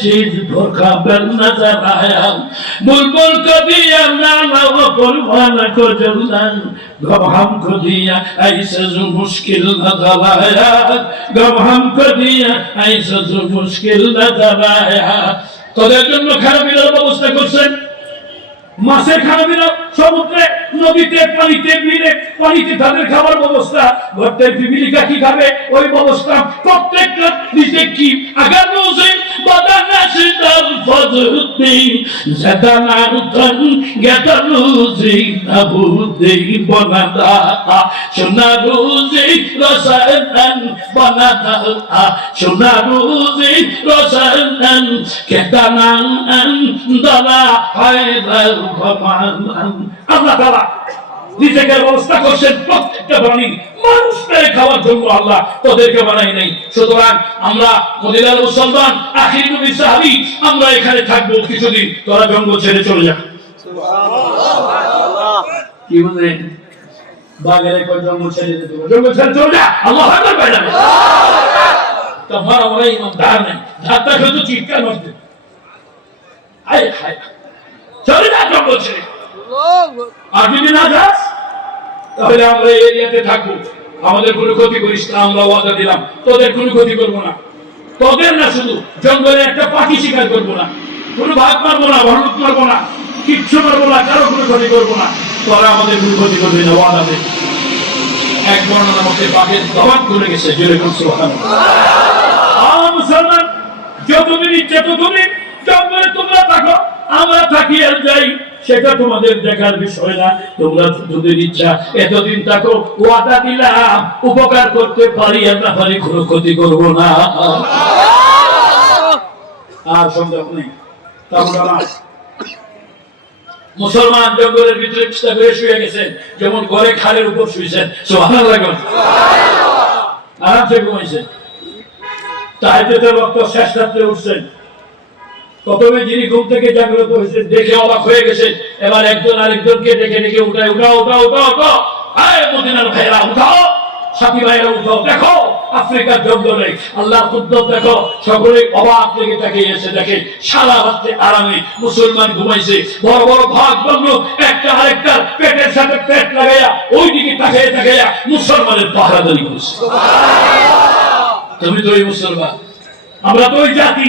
শিখ ঢোকাবেন না জানায়ান বুলবুল কদিয়া না নাম পরিমাণ কজলান গম হাম কদিয়া আইসা জু মুশকিল না জানায়ান গম হাম কদিয়া আইসা জু মুশকিল না জানায়ান তোদের জন্য খারাপ ব্যবস্থা করছেন? মাছের খারাপিরা সমুদ্রে, নদীতে, পানিতে মিলে, পানিতে তাদের খাবার ব্যবস্থা ঘরতে পিপিলিকা কি খাবে ওই ব্যবস্থা, প্রত্যেকটা নিজে কি আগামী বাদানা সিদাল ফজরতি জাদানা রুতন গেটা রোজে নাবুদে বনাদা, সোনা রোজে, রসায়ন বনাদা, সোনা রোজে, রসায়ন কেদানা দালা হায়দার ভমান আল্লাহ তাআলা নিজেকে ব্যবস্থা করছেন প্রত্যেকটা প্রাণী। মানুষকে খাওয়ার জন্য আল্লাহ তোদেরকে বানাই নাই। সুতরাং আমরা মদিনার মুসলমান, আখির নবী সাহাবী, আমরা এখানে থাকব কিছুদিন। তোরা জঙ্গল ছেড়ে চলে যা। কি বলে? বাগের একবার জঙ্গল ছেড়ে যেতে। জঙ্গল ছেড়ে চলে যা। আল্লাহ হাজার পাই যাবে তোমার আমরা ইমাম, ধার নেই। ধারটা শুধু চিৎকার মারতে। আয় হায়। চলে যা জঙ্গল ছেড়ে। আর যদি না যাস তাহলে আমরা এই এরিয়াতে থাকব। আমাদের কোনো ক্ষতি করিস না, আমরা ওয়াদা দিলাম। তোদের কোনো ক্ষতি করব না। তোদের না শুধু, জঙ্গলে একটা পাখি শিকার করব না। কোনো ভাগ মারবো না ভরলুক মারবো না, কিচ্ছু মারবো না, কারও কোনো ক্ষতি করব না। তোরা আমাদের কোনো ক্ষতি করবি না, ওয়াদা দে। এক বর্ণনা মধ্যে বাঘের দবান করে গেছে যেরকম সুবহান মুসলমান যতদিন ইচ্ছে ততদিন জঙ্গলে তোমরা থাকো, আমরা থাকি আর যাই। সেটা তোমাদের দেখার বিষয় না। তোমরা যতদিন ইচ্ছা এতদিন থাকো। ওয়াদা দিলাম, উপকার করতে পারি না পারি কোনো ক্ষতি করব না। আর সন্দেহ নেই। মুসলমান জঙ্গলের ভিতরে বিস্তার করে শুয়ে গেছেন যেমন ঘরে খালের উপর শুয়েছেন। সোহান লাগান আরামসে ঘুমাইছেন। তাহাজ্জুদের রক্ত শেষ রাত্রে উঠছেন প্রথমে যিনি ঘুম থেকে জাগ্রত হয়েছেন দেখে অবাক হয়ে গেছে এবার একজন আরেকজনকে ডেকে ডেকে উঠায় উঠাও উঠাও উঠাও উঠাও। আয় মদিনার ভাইরা উঠাও। সাথী ভাইরা উঠাও। দেখো আফ্রিকার জঙ্গলে আল্লাহ কুদ্দত দেখো। সকলে অবাক লেগে তাকে এসে দেখে সারা রাত্রে আরামে মুসলমান ঘুমাইছে। বড় বড় ভাগ বন্ধ একটা আরেকটা পেটের সাথে পেট লাগাইয়া ওই দিকে তাকাইয়া তাকাইয়া মুসলমানের পাহারাদারি করছে। তুমি তো ওই মুসলমান। আমরা তো ওই জাতি।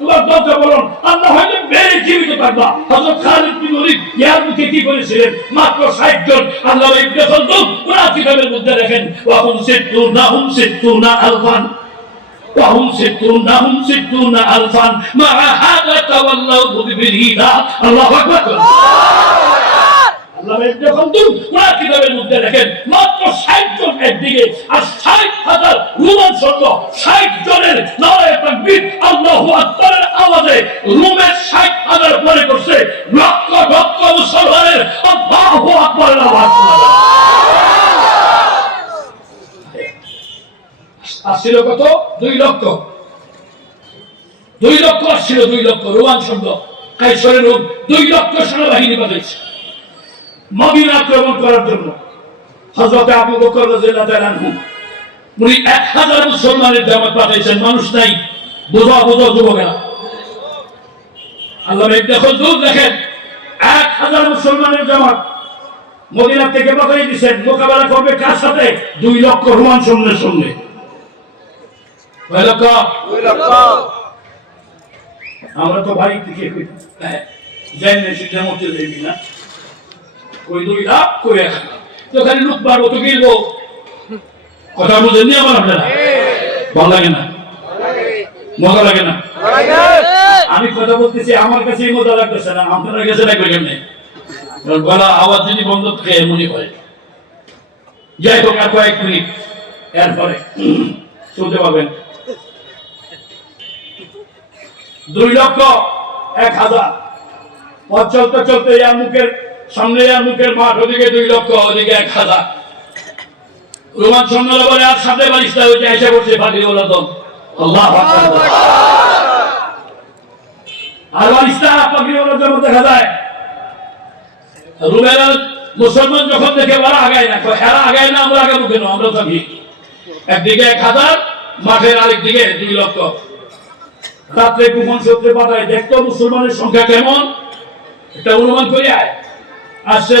তোমার দরজা বলুন আল্লাহ হয়তো বেড়ে জীবিত থাকবা হযরত খালিদ বিন ওয়ালিদ ইয়ার মুখে কি করেছিলেন মাত্র 60 জন আল্লাহ ইবনে খালদুন কোরআন কিতাবের মধ্যে দেখেন ওয়া হুম সিত্তুনা হুম সিত্তুনা আলফান وهم ستون هم ستون ألفا مع هذا تولوا مدبرين الله أكبر আল্লাহ ইবনে খালদুন কোরআন কিতাবের মধ্যে দেখেন? মাত্র 60 জন একদিকে আর 60 হাজার রোমান সৈন্য 60 জনের নারায়ে তাকবীর আল্লাহু আকবারের আওয়াজে রোমের 60 হাজার পরে করছে লক্ষ লক্ষ মুসলমানের আল্লাহু আকবারের আওয়াজ আসছিল কত? দুই লক্ষ। দুই লক্ষ আসছিল, দুই লক্ষ রোমান সৈন্য, কাইসরের রোম, দুই লক্ষ সেনাবাহিনী পাঠাইছে মদিনা আক্রমণ করার জন্য। হযরত আবু বকর আনহু উনি 1000 মুসলমানের জামাত পাঠাইছেন মানুষ নাই বোঝা বোঝা যুবকেরা। আল্লাহ ইবনে খালদুন দেখেন 1000 মুসলমানের জামাত মদিনা থেকে পাঠিয়ে দিয়েছেন মোকাবেলা করবে কার সাথে? দুই লক্ষ রোমান সৈন্যের সঙ্গে। আমরা তো বাড়ি থেকে হ্যাঁ যাই না সেটা মধ্যে যাইবি না। কই দুই লাখ কই এক? তো খালি লোক তো গিলবো কথা বুঝেননি আমার আপনারা? ভালো লাগে না। মজা লাগে না। আমি কথা বলতেছি, আমার কাছে মজা লাগতেছে না। আপনার কাছে লাগবে কেমনে? কারণ গলা আওয়াজ যদি বন্ধ থাকে, এমনই হয়। যাই হোক, আর কয়েক মিনিট। এরপরে শুনতে পাবেন। দুই লক্ষ এক হাজার। পথ চলতে চলতে মুখের সামনে ইয়ার মুখের মাঠ ওদিকে দুই লক্ষ, ওদিকে এক হাজার। রোমান সন্ন্যাল বলে, আর সাথে বারিস্তা হয়েছে এসে বসে ফাঁকি বলো তো। আল্লাহ আর বারিস্তা ফাঁকি বলো যেমন দেখা যায়। রুমেরা মুসলমান যখন দেখে, ওরা আগায় না এরা আগায় না, আমরা আগে মুখে আমরা থাকি একদিকে এক হাজার, মাঠের আরেক দিকে দুই লক্ষ। রাত্রে গোপন সূত্রে পাঠায়, দেখতো মুসলমানের সংখ্যা কেমন? এটা অনুমান করে আয়।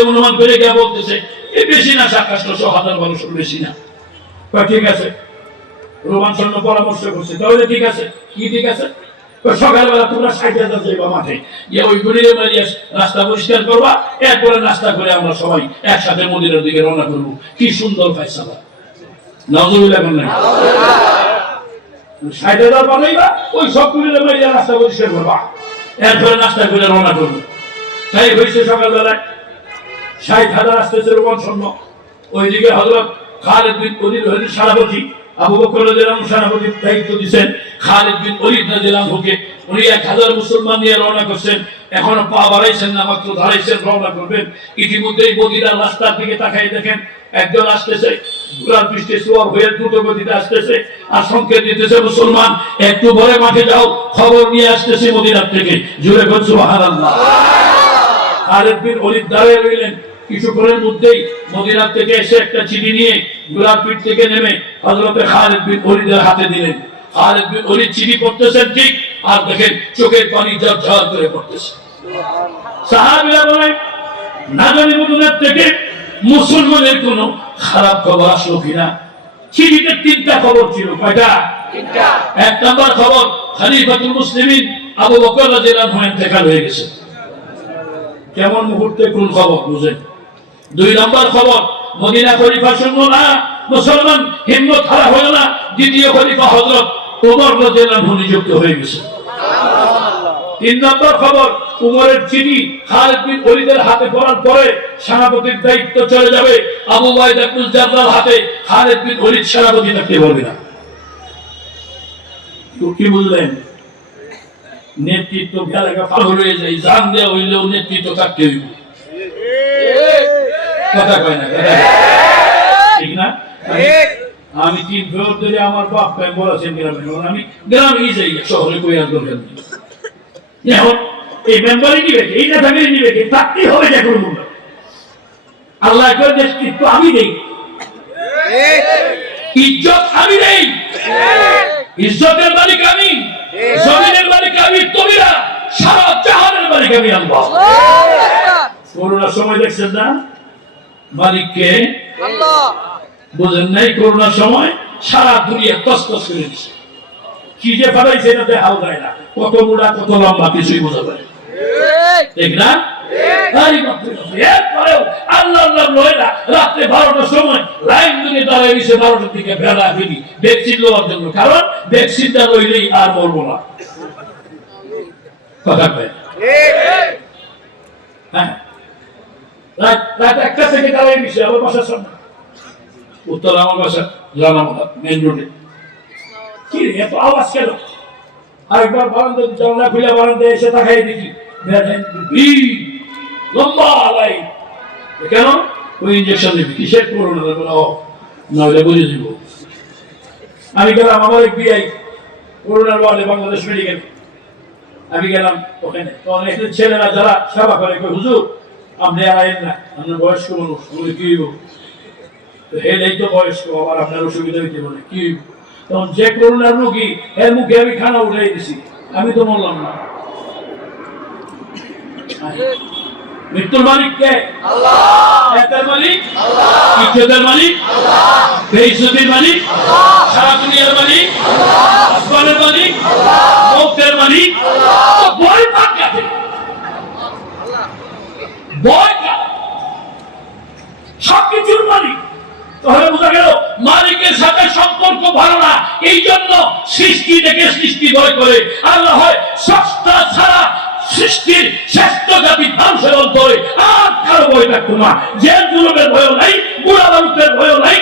অনুমান করে গিয়ে বলতেছে বেশি না নশো হাজার বারোশোর বেশি না। ঠিক আছে। রোমান পরামর্শ করছে, তাহলে ঠিক আছে। কি ঠিক আছে? সকালবেলা তোমরা মাঠে। ওই রাস্তা পরিষ্কার করবা, এরপরে নাস্তা করে আমরা সবাই একসাথে মন্দিরের দিকে রওনা করব। কি সুন্দর ফাইসালা নজরুল এখন নাই? ষাট হাজার বানাইবা, ওই সব গুলিরে মারিয়ে রাস্তা পরিষ্কার করবা। এরপরে নাস্তা করে রওনা করব। তাই হয়েছে সকালবেলায় ষাট হাজার আসতেছে রোমান সৈন্য। ওইদিকে হজরত খালেদ বিন হলেন সেনাপতি, আবু বকর রাদিয়াল্লাহু সেনাপতির দায়িত্ব দিচ্ছেন খালেদ বিন উনি এক হাজার মুসলমান নিয়ে রওনা করছেন। এখনও পা বাড়াইছেন না, মাত্র রওনা করবেন। ইতিমধ্যেই মদিনার রাস্তার দিকে তাকাই দেখেন, একজন আসতেছে হয়ে দ্রুত গতিতে আসতেছে আর সংকেত দিতেছে, মুসলমান, একটু পরে মাঠে যাও, খবর নিয়ে আসতেছে মদিনার থেকে। জুড়ে করছ সুবহানাল্লাহ। খালেদ বিন অলিদ দাঁড়িয়ে রইলেন। কিছুক্ষণের মধ্যেই মদিনার থেকে এসে একটা চিঠি নিয়ে গোলাপ থেকে নেমে হজরতে খালেদ বিন অলিদের হাতে দিলেন। খালেদ বিন চিঠি পড়তেছেন ঠিক আর দেখেন চোখের পানি করে পড়তেছে। সাহাবিরা বলে না মদিনার থেকে মুসলমানের কোনো খারাপ খবর আসলো কিনা? চিঠিতে তিনটা খবর ছিল। কয়টা? এক নম্বর খবর খালিফাতুল মুসলিমিন আবু বকর রাদিয়াল্লাহু ইন্তেকাল হয়ে গেছে। কেমন মুহূর্তে কোন খবর বুঝেন? দুই নম্বর খবর, মদিনা খলিফা শুনলো না, মুসলমান, হিম্মত হারা হলো না, দ্বিতীয় খলিফা হজরত উমর রাদিয়াল্লাহু নিযুক্ত হয়ে গেছে। তিন নম্বর খবর, উমরের চিঠি খালেদ বিন ওলিদের হাতে পড়ার পরে সেনাপতির দায়িত্ব চলে যাবে, আবু ওয়াইদা কুল জাররার হাতে খালেদ বিন ওলিদ সেনাপতি থাকতে পারবে না। কি বুঝলেন নেতৃত্ব গেলে হয়ে যায়, জান দেওয়া হইলেও নেতৃত্ব থাকতে হইব। কথা কয় না ঠিক না? আমি তিন ফেরত ধরে আমার বাপ প্যান বলেছেন গ্রামে? আমি গ্রামেই যাই শহরে কই আর দরকার এখন এই মেম্বারই নিবে কে? এই নেতাগিরি নিবে কে? থাকতেই হবে যে কোনো মূল্য। আল্লাহ করে নেতৃত্ব আমি দেই। ইজ্জত আমি দেই। ইজ্জতের মালিক আমি। জমিনের মালিক আমি তোমিরা সারা জাহানের মালিক আমি আল্লাহ। করোনার সময় দেখছেন না? মালিককে বুঝেন নাই করোনার সময় সারা দুনিয়া তস্তস করে দিচ্ছে কি যে ফেলাইছে এটা দেখাও যায় না। কত মোটা কত লম্বা কিছুই বোঝা যায় ঠিক না? কারণ ভ্যাকসিনটা লইলেই আর মরবো না। কথা হ্যাঁ। একটা থেকে আমার সামনে। উত্তর আমার বাসা জানা মেন রোডে। কি এত আওয়াজ কেন? আরেকবার বারান্দা জানলা খুলে বারান্দায় এসে তাকাই দেখি লম্বা লাইন কেন? ওই ইঞ্জেকশন দিবি কিসের করোনা? দেবো না নইলে বুঝে দিব। আমি গেলাম, আমার এক বিআই, করোনার ওয়ার্ডে বাংলাদেশ মেডিকেল আমি গেলাম ওখানে। ছেলেরা যারা সেবা করে হুজুর আপনি আইন না। আপনার বয়স্ক মানুষ বলে কি হইব? তো তো বয়স্ক আবার আপনার অসুবিধা হইতে পারে কি হইব? তখন যে করোনার রোগী এর মুখে আমি খানা উঠাই দিছি আমি তো বললাম না। মৃত্যুর মালিক কে? এতের মালিক? ইজ্জতের মালিক? বেইজ্জতির মালিক? সারা দুনিয়ার মালিক? আসমানের মালিক? মৌতের মালিক? ভয় পাক কাকে ভয় কার সবকিছুর মালিক। তাহলে বোঝা গেল মালিকের সাথে সম্পর্ক ভালো না। এই জন্য সৃষ্টি দেখে সৃষ্টি ভয় করে আল্লাহ হয় সস্তা ছাড়া সৃষ্টির শ্রেষ্ঠ জাতি ধ্বংসের অন্তরে আর কারও ভয় থাকতো না। যে যুবকের ভয় নাই বুড়া মানুষের ভয় নাই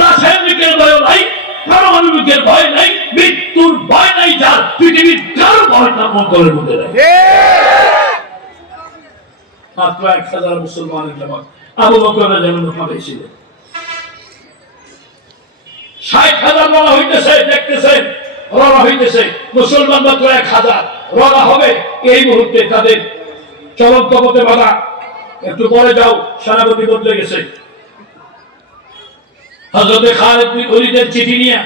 রাসায়নিকের ভয় নাই পারমাণবিকের ভয় নাই মৃত্যুর ভয় নাই যার পৃথিবীর কারও ভয় তার অন্তরের মধ্যে নাই মাত্র এক হাজার মুসলমানের জামাত আবু বকর যেমন পাঠাইছিলেন ষাট হাজার রওনা হইতেছে দেখতেছেন রওনা হইতেছে। মুসলমান মাত্র এক হাজার। রওনা হবে এই মুহূর্তে তাদের চলন্ত পথে বাধা। একটু পরে যাও, সেনাপতি বদলে গেছে। হজরতে খালেদ বিন ওলিদের চিঠি নিয়ে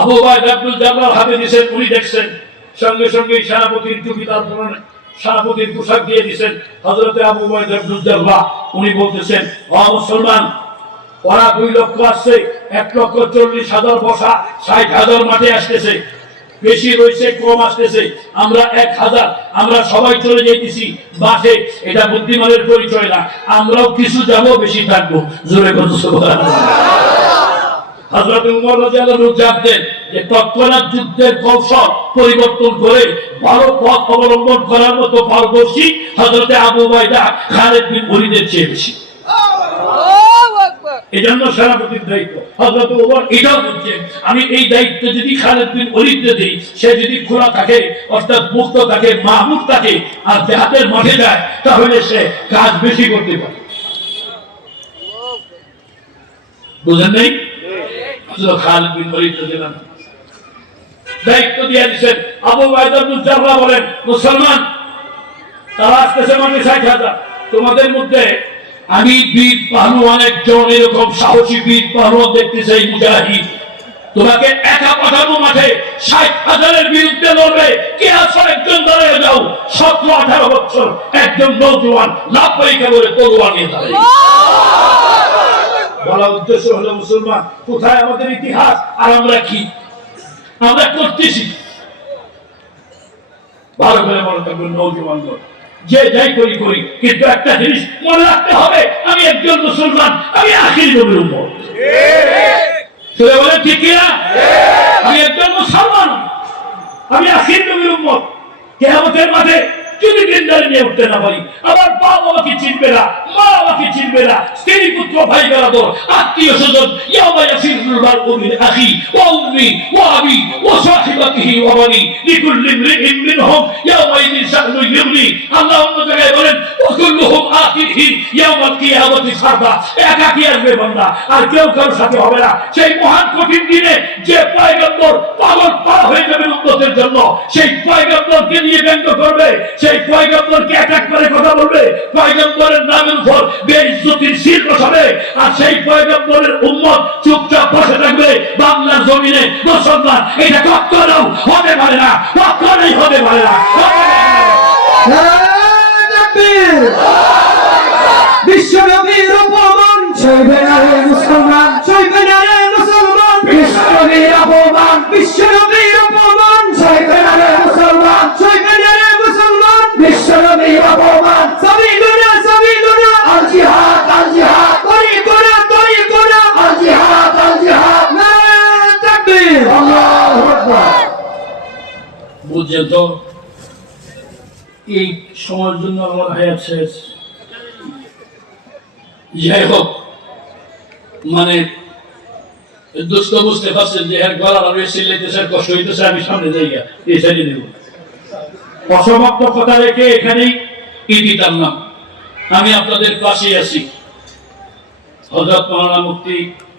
আবু বাইদ আব্দুল জাব্বার হাতে দিয়েছেন উনি দেখছেন। সঙ্গে সঙ্গে সেনাপতির টুপি তার পরনে সেনাপতির পোশাক দিয়ে হজরতে আবু উনি বলতেছেন অ মুসলমান, ওরা দুই লক্ষ আসছে, এক লক্ষ চল্লিশ হাজার বসা ষাট হাজার মাঠে আসতেছে। বেশি রয়েছে, কম আসতেছে। আমরা এক হাজার, আমরা সবাই চলে যেতেছি মাঠে। এটা বুদ্ধিমানের পরিচয় না। আমরাও কিছু যাব, বেশি থাকব। জোরে কথা। হযরত উমর জানতেন যে তৎক্ষণাৎ যুদ্ধের কৌশল পরিবর্তন করে ভালো পথ অবলম্বন করার মতো পারদর্শী আবু বাইদা খালেদ বিন চেয়ে বেশি। এজন্য সেনাপতির দায়িত্ব। হযরত ওমর এটাও আমি এই দায়িত্ব যদি খালেদ বিন দিই সে যদি খোলা থাকে অর্থাৎ মুক্ত থাকে মাহমুদ থাকে আর দেহাতের মাঠে যায় তাহলে সে কাজ বেশি করতে পারে। বুঝেন নাই? খালেদ বিন আনহু। দায়িত্ব দিয়ে দিচ্ছেন। আবু বাইদাবুল জাররা বলেন মুসলমান তারা আসতেছে মানে ষাট হাজার। তোমাদের মধ্যে আমি বীর পাহলুয়ান একজন এরকম সাহসী বীর পাহলুয়ান দেখতে চাই মুজাহিদ। তোমাকে একা পাঠানো মাঠে ষাট হাজারের বিরুদ্ধে লড়বে। কে আছো একজন দাঁড়িয়ে যাও। সতেরো আঠারো বছর একজন নৌজওয়ান লাভ পরীক্ষা করে তলোয়ার নিয়ে দাঁড়ায়। বলা উদ্দেশ্য হলো মুসলমান কোথায় আমাদের ইতিহাস? আর আমরা কি? আমরা করতেছি। ভালো করে মনে থাকবেন নৌজওয়ানগণ যে যাই করি করি। কিন্তু একটা জিনিস মনে রাখতে হবে, আমি একজন মুসলমান, আমি আখির নবীর উম্মত। সে বলে ঠিক কিনা? আমি একজন মুসলমান, আমি আখির নবীর উম্মত। কেয়ামতের মাঠে যদি দিনদারি নিয়ে উঠতে না পারি, আমার বাপ আমাকে চিনবে না, মা আমাকে চিনবে না, স্ত্রী, পুত্র, ভাই বেড়াদর আত্মীয় স্বজন ইয়ামা ইয়াসিরুল মারউ মিন আখি ওয়া উম্মি ওয়া আবি ওয়া সাহিবাতিহি ওয়া বানি, লিকুল্লি ইমরিইন মিনহুম ইয়াওমাইদিন শা'নু ইউগনি। আল্লাহ অন্য জায়গায় বলেন কুল্লুহুম আতিহি ইয়াওমাল কিয়ামাতি ফারদা। একাকী আসবে বান্দা? আর কেউ সাথে হবে না। সেই মহান কঠিন দিনে যে পয়গম্বর পার হয়ে যাবে উম্মতের জন্য, সেই পয়গম্বরকে নিয়ে ব্যঙ্গ করবে, সেই পয়গম্বরকে অ্যাটাক করে কথা বলবে, পয়গম্বরের নামের উপর বেইজ্জতির শির বসাবে, আর সেই পয়গম্বরের উম্মত চুপচাপ বসে থাকবে, বাংলার জমিনে। মুসলমান, এটা কখনো হতে পারে না, কখনোই হতে পারে না। না। বিশ্বনবীর অপমান সইবে না রে মুসলমান। সইবে না রে মুসলমান। বিশ্বনবীর অপমান বিশ্বনবীর অপমান সইবে না রে মুসলমান। সইবে না রে মুসলমান। বিশ্বনবীর অপমান সবই দুনিয়া সবই দুনিয়া আল জিহাদ আল জিহাদ। করি করে তরি করে আল জিহাদ আল জিহাদ। নারে তাকবীর। আল্লাহু আকবার। বুঝছেন তো এই সময়ের জন্য আমার হায়াত শেষ। যাই হোক মানে দুস্থ বুঝতে পারছেন যে এর গলার আমি কষ্ট হইতেছে, আমি সামনে যাই এই সাইডে নেব অসমাপ্ত কথা রেখে এখানেই ইতি টানলাম। আমি আপনাদের পাশে আছি। হজরত মৌলানা মুফতি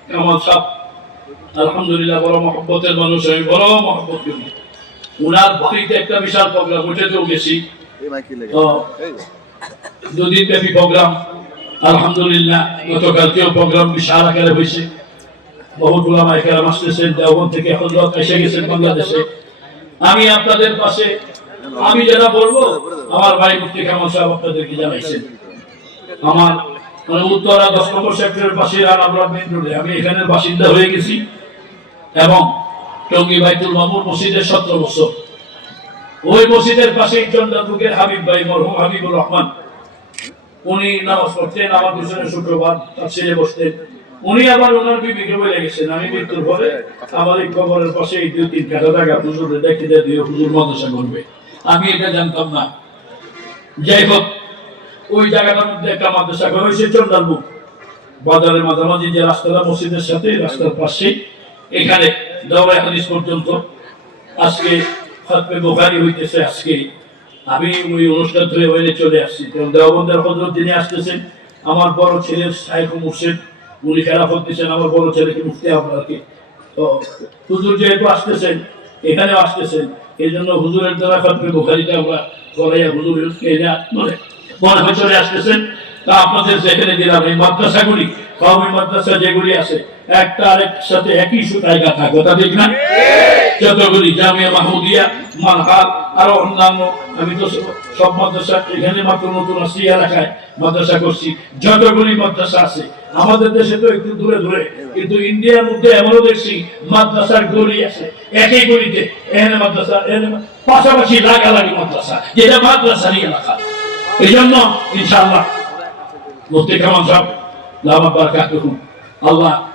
কামাল সাহ আলহামদুলিল্লাহ, বড় মহব্বতের মানুষ, আমি বড় মহব্বত করি। উনার বাড়িতে একটা বিশাল প্রোগ্রাম, ওইটাতেও গেছি। তো দুদিন ব্যাপী প্রোগ্রাম আলহামদুলিল্লাহ গতকালকেও প্রোগ্রাম বিশাল আকারে হয়েছে। বহুত উলামা একরাম আসতেছেন দেওবন থেকে হজরত এসে গেছেন বাংলাদেশে। আমি আপনাদের পাশে আমি যেটা বলব আমার ভাই মুফতি কামাল সাহেব আপনাদেরকে জানাইছেন। আমার মানে উত্তরা দশ নম্বর সেক্টরের পাশে আর আমরা মেন রোডে। আমি এখানের বাসিন্দা হয়ে গেছি এবং টঙ্গী বাইতুল মামুর মসজিদের সতেরো বছর। ওই মসজিদের পাশে চন্দ্রপুরের হাবিব ভাই, মরহুম হাবিবুর রহমান। উনি নামাজ পড়তেন, আমার পিছনে শুক্রবার ছেলে বসতেন। উনি আবার ওনার বিবিকে বলে গেছেন, আমি মৃত্যুর পরে আমার এই কবরের পাশে এই দুই, তিন কাটা টাকা হুজুর দেখে দিয়ে দিয়ে হুজুর মাদ্রাসা করবে। আমি এটা জানতাম না। যাই হোক, ওই জায়গাটার মধ্যে একটা মাদ্রাসা করা হয়েছে চন্দ্রপুর বাজারের মাঝামাঝি যে রাস্তাটা, মসজিদের সাথে রাস্তার পাশেই। এখানে দৌড়াই হাদিস পর্যন্ত। আজকে বোখারি হইতেছে আজকে। আমি ওই অনুষ্ঠান ধরে ওইনে চলে আসছি। কারণ হজরত যিনি আসতেছেন, আমার বড় মুর্শিদ, উনি খেলাফত দিচ্ছেন আমার বড় ছেলেকে তো হুজুর যেহেতু আসতেছেন, এখানেও আসতেছেন এই জন্য হুজুরের দ্বারা বোখারিতে আমরা করাইয়া হুজুর মানে মনে হয় চলে আসতেছেন। তা আপনাদের যেখানে দিলাম, এই মাদ্রাসাগুলি, কওমি মাদ্রাসা যেগুলি আছে একটা আরেক সাথে একই সুতায় কথা ঠিক না? জামিয়া মাহমুদিয়া মানহার আরও অন্যান্য, আমি তো সব- সব মাদ্রাসা, এখানে মাত্র নতুন এলাকায় মাদ্রাসা করছি। যতগুলি মাদ্রাসা আছে, আমাদের দেশে তো একটু দূরে দূরে, কিন্তু ইন্ডিয়ার মধ্যে এমনও দেখছি মাদ্রাসার গলি আছে, একই গলিতে, এখানে মাদ্রাসা, এখানে পাশাপাশি লাগালাগি মাদ্রাসা, যেটা মাদ্রাসারই এলাকা এই জন্য ইনশাআল্লাহ, মুফতি কামাল লামা বারাকাতুহুম আল্লাহ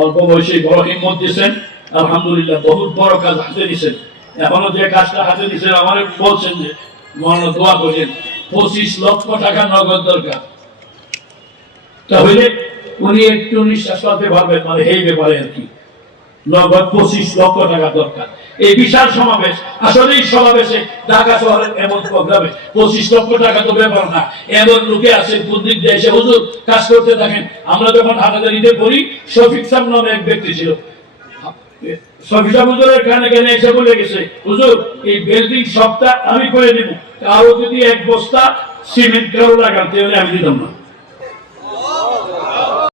অল্প বয়সে বড় হিম্মত দিয়েছেন। আলহামদুলিল্লাহ বহুত বড় কাজ হাতে দিয়েছেন এখনও যে কাজটা হাতে দিয়েছেন আমার বলছেন যে মহান দোয়া করছেন পঁচিশ লক্ষ টাকা নগদ দরকার। তাহলে উনি একটু নিঃশ্বাস পাতে পারবেন মানে এই ব্যাপারে আর কি। নগদ পঁচিশ লক্ষ টাকা দরকার। এই বিশাল সমাবেশ আসলে এই সমাবেশে ঢাকা শহরের এমন প্রোগ্রামে পঁচিশ লক্ষ টাকা তো ব্যাপার না। এমন লোকে বুদ্ধিক দিয়ে এসে হুজুর কাজ করতে থাকেন? আমরা যখন হাটাদারিতে পড়ি, শফিক সাহ নামে এক ব্যক্তি ছিল। শফিসা হুজুরের কানে কানে এসে বলে গেছে, হুজুর, এই বিল্ডিং সবটা আমি করে দেব কারও যদি এক বস্তা সিমেন্ট কারও লাগান, তাহলে আমি দিতাম না।